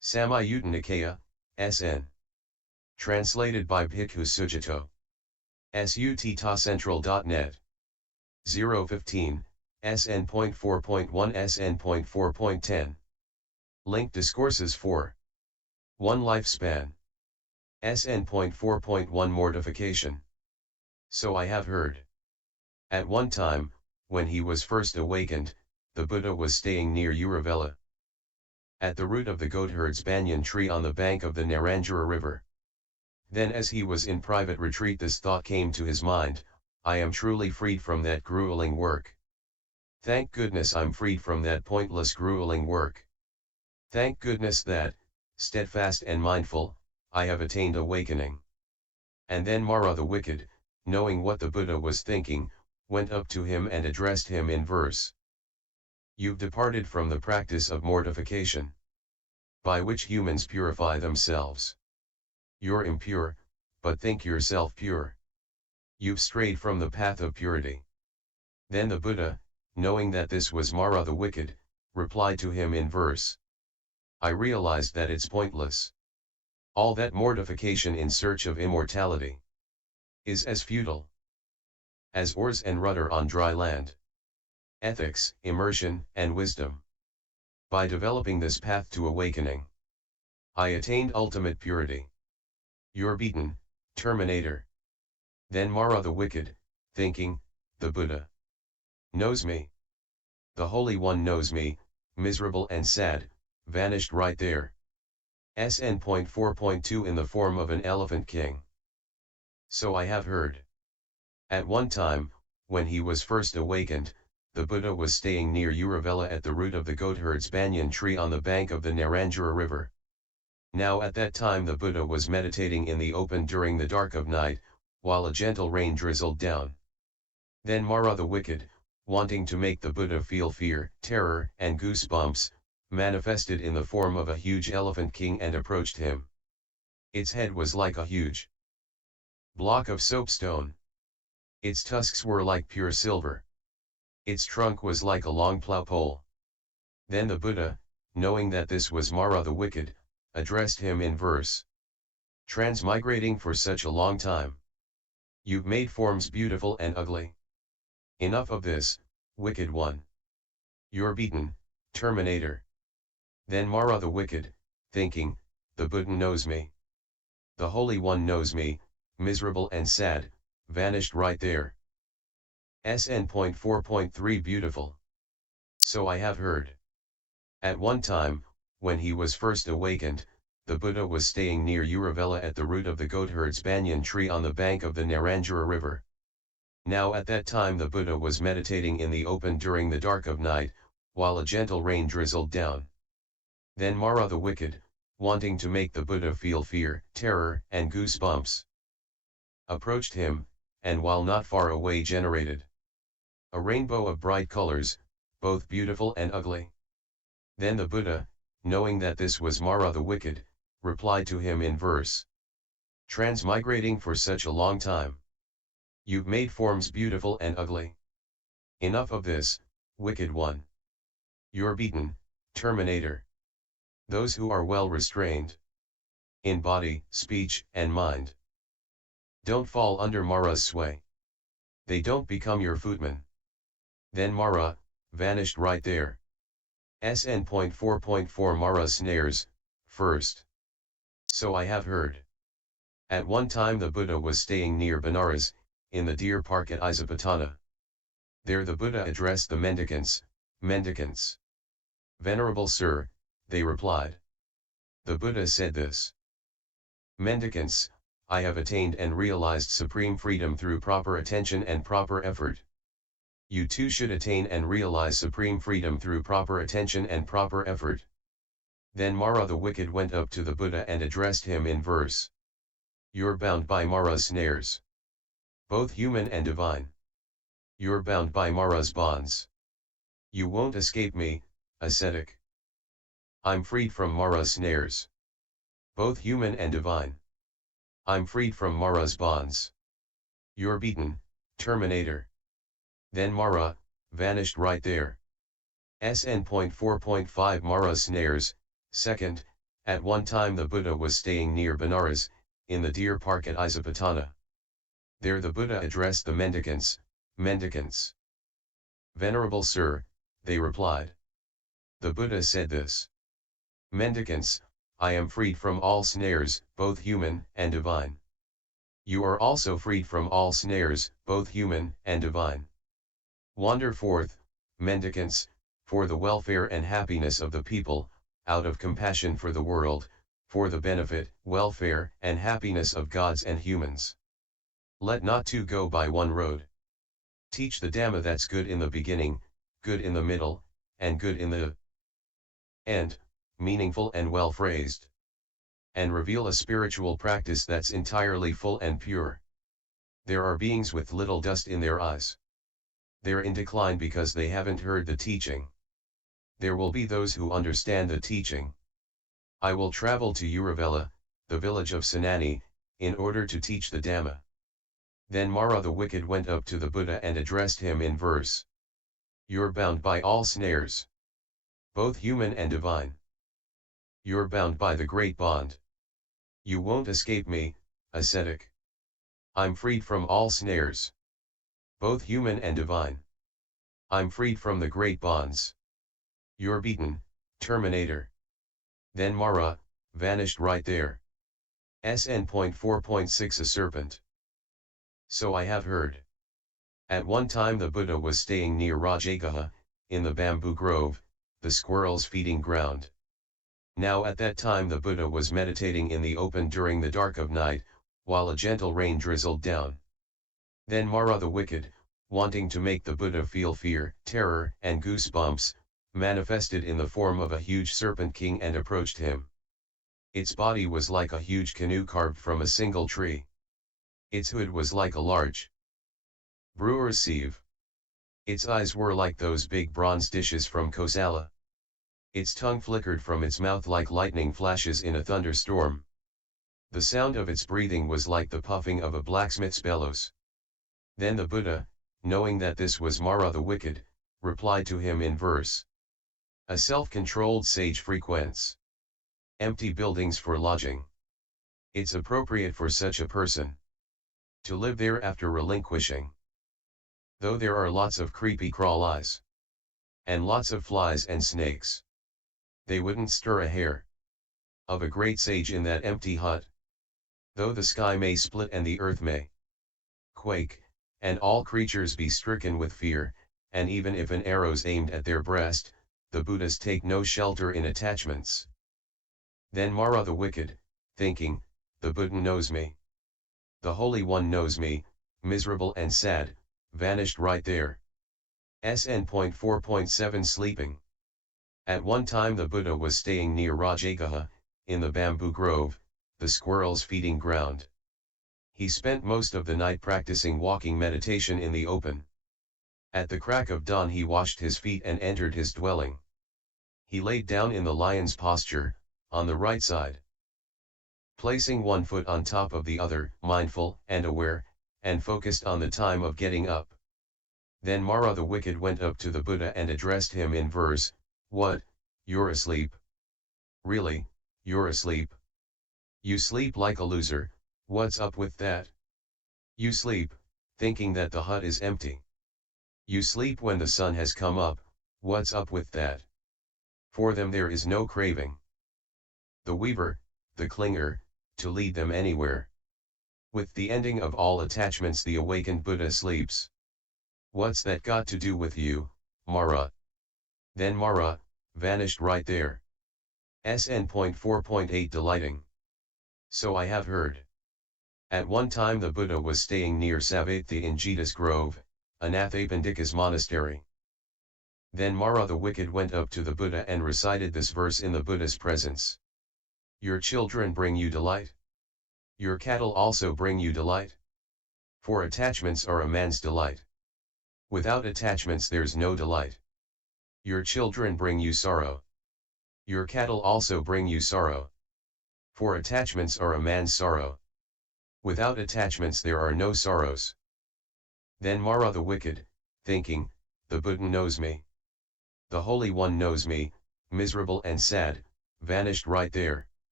Samyutta Nikaya, SN. Translated by Bhikkhu Sujato. sutta.central.net. 015, SN.4.1-SN.4.10. Link Discourses 4. 1 Lifespan. SN.4.1 Mortification. So I have heard. At one time, when he was first awakened, the Buddha was staying near Uruvela, at the root of the goatherd's banyan tree on the bank of the Neranjara River. Then as he was in private retreat, this thought came to his mind: I am truly freed from that grueling work. Thank goodness I'm freed from that pointless grueling work. Thank goodness that, steadfast and mindful, I have attained awakening. And then Mara the wicked, knowing what the Buddha was thinking, went up to him and addressed him in verse. You've departed from the practice of mortification, by which humans purify themselves. You're impure, but think yourself pure. You've strayed from the path of purity. Then the Buddha, knowing that this was Mara the wicked, replied to him in verse. I realized that it's pointless. All that mortification in search of immortality is as futile as oars and rudder on dry land. Ethics, immersion, and wisdom. By developing this path to awakening, I attained ultimate purity. You're beaten, terminator. Then Mara the wicked, thinking, the Buddha knows me. The Holy One knows me, miserable and sad, vanished right there. SN.4.2 in the form of an elephant king. So I have heard. At one time, when he was first awakened, the Buddha was staying near Uruvela at the root of the goatherd's banyan tree on the bank of the Neranjara River. Now at that time the Buddha was meditating in the open during the dark of night, while a gentle rain drizzled down. Then Mara the wicked, wanting to make the Buddha feel fear, terror, and goosebumps, manifested in the form of a huge elephant king and approached him. Its head was like a huge block of soapstone. Its tusks were like pure silver. Its trunk was like a long plow pole. Then the Buddha, knowing that this was Mara the wicked, addressed him in verse. Transmigrating for such a long time, you've made forms beautiful and ugly. Enough of this, wicked one. You're beaten, terminator. Then Mara the wicked, thinking, the Buddha knows me. The Holy One knows me, miserable and sad, vanished right there. SN.4.3 Beautiful. So I have heard. At one time, when he was first awakened, the Buddha was staying near Uruvela at the root of the goatherd's banyan tree on the bank of the Neranjara River. Now at that time the Buddha was meditating in the open during the dark of night, while a gentle rain drizzled down. Then Mara the wicked, wanting to make the Buddha feel fear, terror, and goosebumps, approached him, and while not far away generated a rainbow of bright colors, both beautiful and ugly. Then the Buddha, knowing that this was Mara the wicked, replied to him in verse. Transmigrating for such a long time, you've made forms beautiful and ugly. Enough of this, wicked one. You're beaten, terminator. Those who are well restrained in body, speech, and mind don't fall under Mara's sway. They don't become your footmen. Then Mara vanished right there. SN.4.4 Mara snares, first. So I have heard. At one time the Buddha was staying near Benares, in the deer park at Isapatana. There the Buddha addressed the mendicants, mendicants. Venerable Sir, they replied. The Buddha said this. Mendicants, I have attained and realized supreme freedom through proper attention and proper effort. You too should attain and realize supreme freedom through proper attention and proper effort. Then Mara the wicked went up to the Buddha and addressed him in verse. You're bound by Mara's snares, both human and divine. You're bound by Mara's bonds. You won't escape me, ascetic. I'm freed from Mara's snares, both human and divine. I'm freed from Mara's bonds. You're beaten, terminator. Then Mara vanished right there. SN.4.5 Mara snares, second, At one time the Buddha was staying near Benares, in the deer park at Isapatana. There the Buddha addressed the mendicants, "Mendicants." "Venerable Sir," they replied. The Buddha said this: "Mendicants, I am freed from all snares, both human and divine. You are also freed from all snares, both human and divine. Wander forth, mendicants, for the welfare and happiness of the people, out of compassion for the world, for the benefit, welfare, and happiness of gods and humans. Let not two go by one road. Teach the Dhamma that's good in the beginning, good in the middle, and good in the end, meaningful and well phrased. And reveal a spiritual practice that's entirely full and pure. There are beings with little dust in their eyes. They're in decline because they haven't heard the teaching. There will be those who understand the teaching. I will travel to Uruvela, the village of Senani, in order to teach the Dhamma." Then Mara the wicked went up to the Buddha and addressed him in verse: "You're bound by all snares, both human and divine. You're bound by the great bond. You won't escape me, ascetic. I'm freed from all snares, both human and divine. I'm freed from the great bonds. You're beaten, terminator." Then Mara vanished right there. SN.4.1-SN.4.10 A serpent. So I have heard. At one time the Buddha was staying near Rajagaha, in the bamboo grove, the squirrels' feeding ground. Now at that time the Buddha was meditating in the open during the dark of night, while a gentle rain drizzled down. Then Mara the wicked, wanting to make the Buddha feel fear, terror, and goosebumps, manifested in the form of a huge serpent king and approached him. Its body was like a huge canoe carved from a single tree. Its hood was like a large brewer's sieve. Its eyes were like those big bronze dishes from Kosala. Its tongue flickered from its mouth like lightning flashes in a thunderstorm. The sound of its breathing was like the puffing of a blacksmith's bellows. Then the Buddha, knowing that this was Mara the wicked, replied to him in verse: "A self-controlled sage frequents empty buildings for lodging. It's appropriate for such a person to live there after relinquishing. Though there are lots of creepy crawl eyes, and lots of flies and snakes, they wouldn't stir a hair of a great sage in that empty hut. Though the sky may split and the earth may quake, and all creatures be stricken with fear, and even if an arrow's aimed at their breast, the Buddhas take no shelter in attachments." Then Mara the wicked, thinking, "The Buddha knows me. The Holy One knows me, miserable and sad," vanished right there. SN.4.7 Sleeping. At one time the Buddha was staying near Rajagaha, in the bamboo grove, the squirrels' feeding ground. He spent most of the night practicing walking meditation in the open. At the crack of dawn he washed his feet and entered his dwelling. He laid down in the lion's posture, on the right side, placing one foot on top of the other, mindful and aware, and focused on the time of getting up. Then Mara the wicked went up to the Buddha and addressed him in verse: "What, you're asleep? Really, you're asleep? You sleep like a loser, what's up with that? You sleep, thinking that the hut is empty. You sleep when the sun has come up, what's up with that? For them there is no craving. The weaver, the clinger, to lead them anywhere. With the ending of all attachments the awakened Buddha sleeps. What's that got to do with you, Mara?" Then Mara vanished right there. SN.4.8 Delighting. So I have heard. At one time the Buddha was staying near Savatthi in Jeta's Grove, Anathapindika's monastery. Then Mara the wicked went up to the Buddha and recited this verse in the Buddha's presence: "Your children bring you delight. Your cattle also bring you delight. For attachments are a man's delight. Without attachments there's no delight. Your children bring you sorrow. Your cattle also bring you sorrow. For attachments are a man's sorrow. Without attachments there are no sorrows." Then Mara the wicked, thinking, "The Buddha knows me. The Holy One knows me, miserable and sad," vanished right there.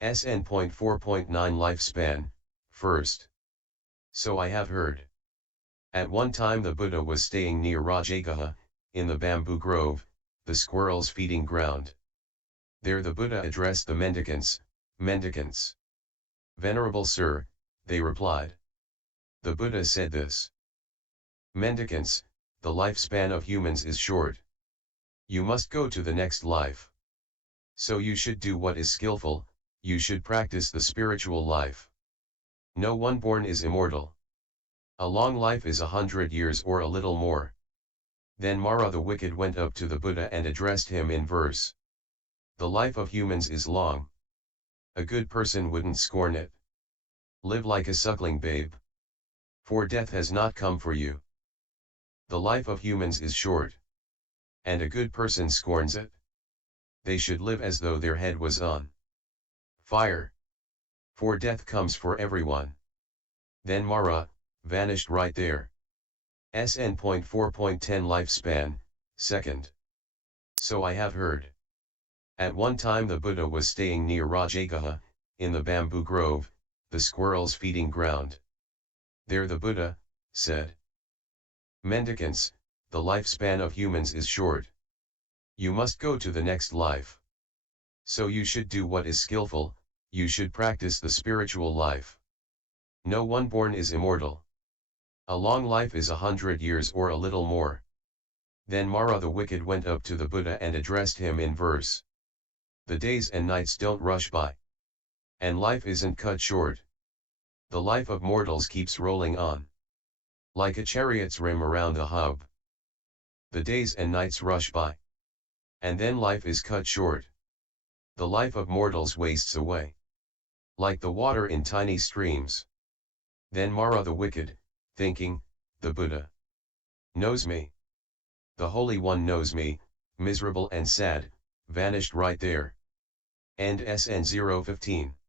SN.4.9 Lifespan, first. So I have heard. At one time the Buddha was staying near Rajagaha, in the bamboo grove, the squirrels' feeding ground. There the Buddha addressed the mendicants, "Mendicants. Venerable Sir," they replied. The Buddha said this. "Mendicants, the lifespan of humans is short. You must go to the next life. So you should do what is skillful, you should practice the spiritual life. No one born is immortal. A long life is 100 years or a little more." Then Mara the wicked went up to the Buddha and addressed him in verse. "The life of humans is long. A good person wouldn't scorn it. Live like a suckling babe. For death has not come for you. The life of humans is short. And a good person scorns it. They should live as though their head was on fire. For death comes for everyone." Then Mara vanished right there. SN.4.10 Lifespan, second. So I have heard. At one time the Buddha was staying near Rajagaha, in the bamboo grove, the squirrels' feeding ground. There the Buddha said, "Mendicants, the lifespan of humans is short. You must go to the next life. So you should do what is skillful, you should practice the spiritual life. No one born is immortal. A long life is 100 years or a little more." Then Mara the wicked went up to the Buddha and addressed him in verse. The days and nights don't rush by. And life isn't cut short. The life of mortals keeps rolling on. Like a chariot's rim around a hub. The days and nights rush by. And then life is cut short. The life of mortals wastes away. Like the water in tiny streams. Then Mara the wicked, thinking, the Buddha knows me. The Holy One knows me, miserable and sad, vanished right there. And SN.015.